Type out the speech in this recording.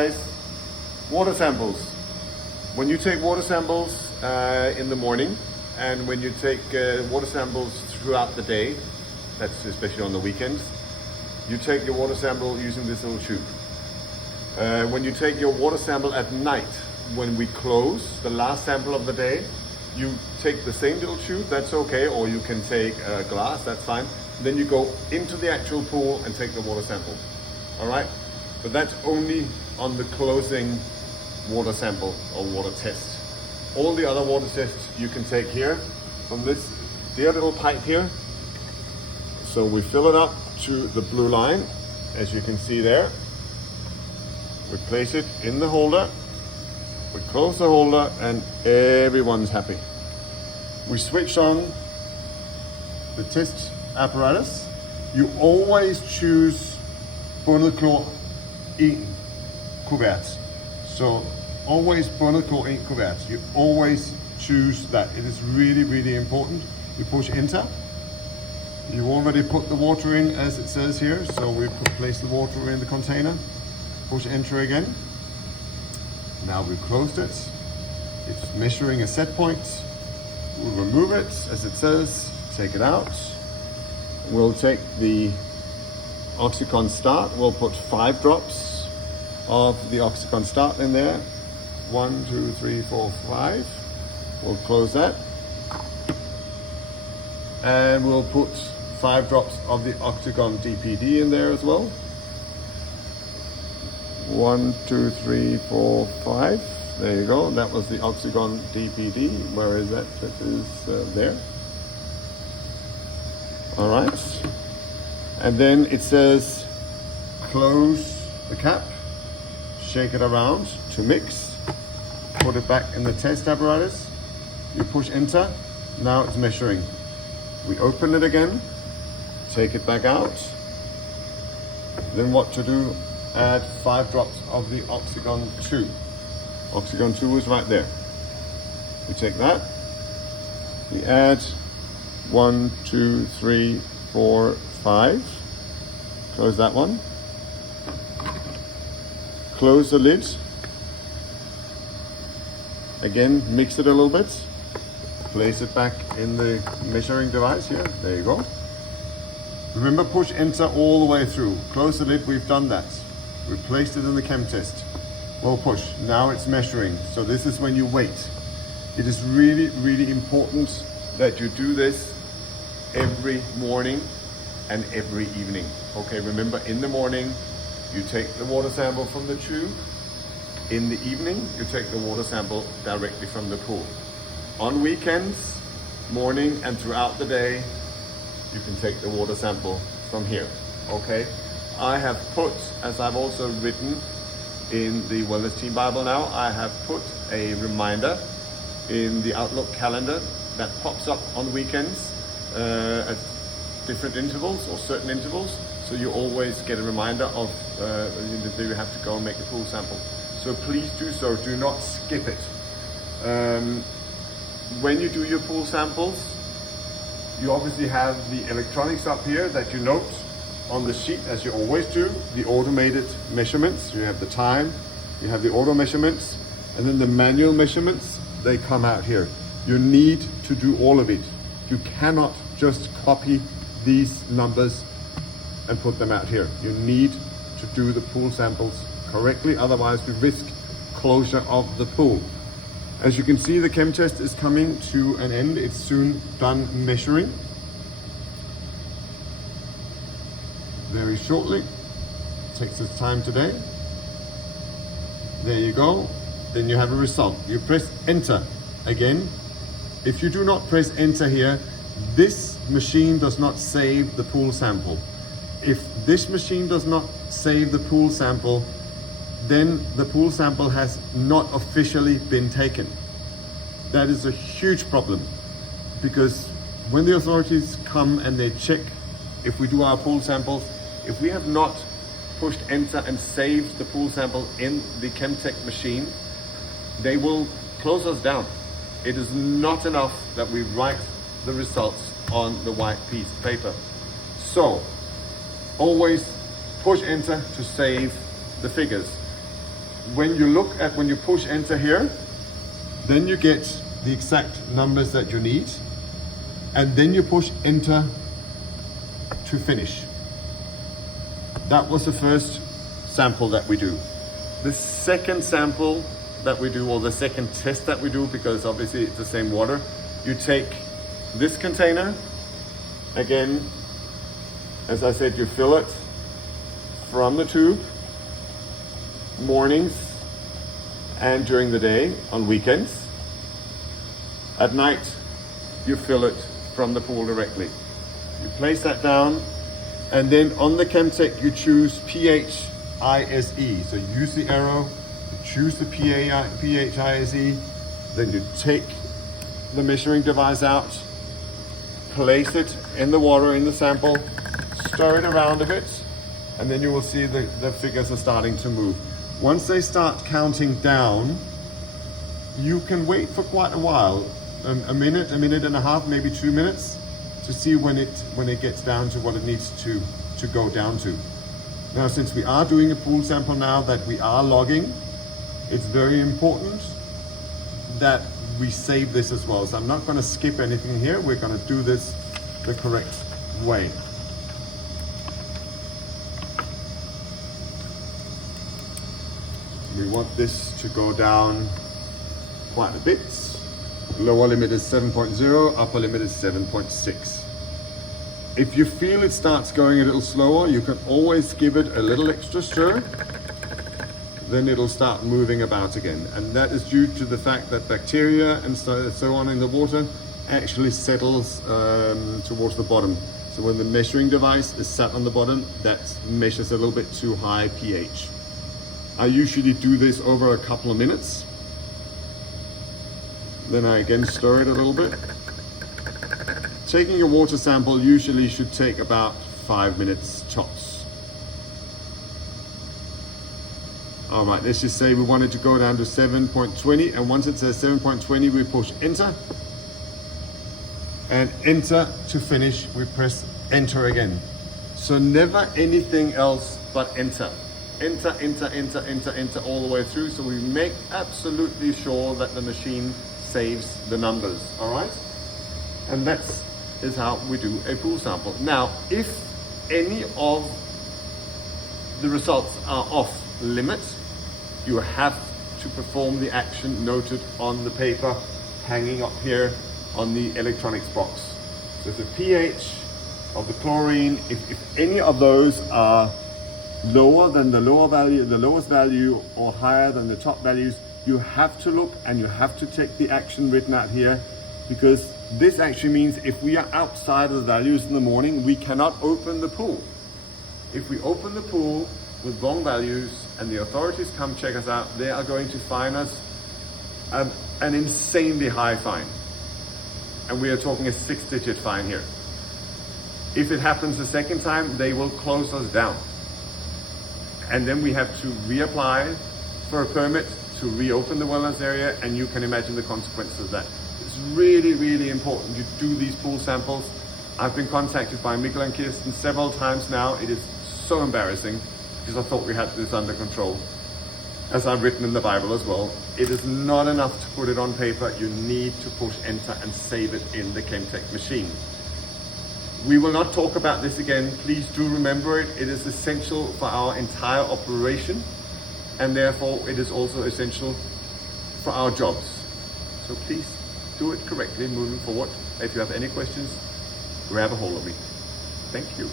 guys, water samples. When you take water samples in the morning, and when you take water samples throughout the day, that's especially on the weekends, you take your water sample using this little tube. When you take your water sample at night, when we close the last sample of the day, you take the same little tube, that's okay, or you can take a glass, that's fine. Then you go into the actual pool and take the water sample, all right? But that's only on the closing water sample or water test. All the other water tests you can take here from this dear little pipe here. So we fill it up to the blue line, as you can see there. We place it in the holder, we close the holder, and everyone's happy. We switch on the test apparatus. You always choose bundet klor 1 kuvert. So always bundet klor 1 kuvert. You always choose that. It is really, really important. You push enter. You already put the water in as it says here. So we place the water in the container. Push enter again. Now we've closed it. It's measuring a set point. We'll remove it as it says, take it out. We'll take the Oxyconn Start. We'll put 5 drops of the Oxyconn Start in there. 1, 2, 3, 4, 5. We'll close that. And we'll put 5 drops of the Oxyconn DPD in there as well. 1, 2, 3, 4, 5. There you go. That was the Oxyconn DPD. Where is that? That is there. All right. And then it says close the cap, shake it around to mix, put it back in the test apparatus. You push enter. Now it's measuring. We open it again, take it back out. Then what to do? Add 5 drops of the Oxyconn 2. Oxyconn 2 is right there. We take that. We add 1, 2, 3, 4, 5. Close that one. Close the lid. Again, mix it a little bit. Place it back in the measuring device here. There you go. Remember, push enter all the way through. Close the lid, we've done that. We placed it in the chem test. We'll push. Now it's measuring. So this is when you wait. It is really, really important that you do this every morning and every evening. Okay, remember, in the morning, you take the water sample from the tube. In the evening, you take the water sample directly from the pool. On weekends, morning and throughout the day, you can take the water sample from here, okay? I have put, as I've also written in the Wellness Team Bible now, I have put a reminder in the Outlook calendar that pops up on weekends at different intervals or certain intervals. So you always get a reminder of that you have to go and make a pool sample. So please do so, do not skip it. When you do your pool samples, you obviously have the electronics up here that you note on the sheet, as you always do, the automated measurements. You have the time, you have the auto measurements, and then the manual measurements, they come out here. You need to do all of it. You cannot just copy these numbers and put them out here. You need to do the pool samples correctly, otherwise we risk closure of the pool. As you can see, the chem test is coming to an end. It's soon done measuring. Very shortly. Takes its time today. There you go. Then you have a result. You press enter again. If you do not press enter here, this machine does not save the pool sample. If this machine does not save the pool sample, then the pool sample has not officially been taken. That is a huge problem, because when the authorities come and they check if we do our pool samples, if we have not pushed enter and saved the pool sample in the Chemtech machine, they will close us down. It is not enough that we write the results on the white piece of paper. So always push enter to save the figures. when you push enter here, then you get the exact numbers that you need, and then you push enter to finish. That was the first sample that we do. The second sample that we do, or the second test that we do, because obviously it's the same water, you take this container, again, as I said, you fill it from the tube, mornings and during the day, on weekends. At night, you fill it from the pool directly. You place that down, and then on the Chemtech you choose pH ISE. So you use the arrow, you choose the pH ISE, then you take the measuring device out, place it in the water, in the sample, stir it around a bit, and then you will see the figures are starting to move. Once they start counting down, you can wait for quite a while, a minute and a half, maybe 2 minutes, to see when it gets down to what it needs to go down to. Now, since we are doing a pool sample now that we are logging, it's very important that we save this as well. So I'm not going to skip anything here. We're going to do this the correct way. We want this to go down quite a bit. Lower limit is 7.0, upper limit is 7.6. If you feel it starts going a little slower, you can always give it a little extra stir. Then it'll start moving about again. And that is due to the fact that bacteria and so on in the water actually settles towards the bottom. So when the measuring device is sat on the bottom, that measures a little bit too high pH. I usually do this over a couple of minutes. Then I again stir it a little bit. Taking a water sample usually should take about 5 minutes tops. All right, let's just say we wanted to go down to 7.20, and once it says 7.20, we push enter. And enter to finish, we press enter again. So never anything else but enter. Enter, enter, enter, enter, enter all the way through, so we make absolutely sure that the machine saves the numbers, all right? And that is how we do a pool sample. Now, if any of the results are off limit, you have to perform the action noted on the paper hanging up here on the electronics box. So the pH of the chlorine, if any of those are lower than the lowest value, or higher than the top values, you have to look and you have to take the action written out here, because this actually means if we are outside of the values in the morning, we cannot open the pool. If we open the pool with wrong values and the authorities come check us out, they are going to fine us an insanely high fine. And we are talking a 6-digit fine here. If it happens the second time, they will close us down. And then we have to reapply for a permit to reopen the wellness area, and you can imagine the consequences of that. It's really, really important you do these pool samples. I've been contacted by Mikkel and Kirsten several times now. It is so embarrassing because I thought we had this under control. As I've written in the Bible as well, it is not enough to put it on paper. You need to push enter and save it in the Chemtech machine. We will not talk about this again. Please do remember it. It is essential for our entire operation, and therefore it is also essential for our jobs. So please do it correctly moving forward. If you have any questions, grab a hold of me. Thank you.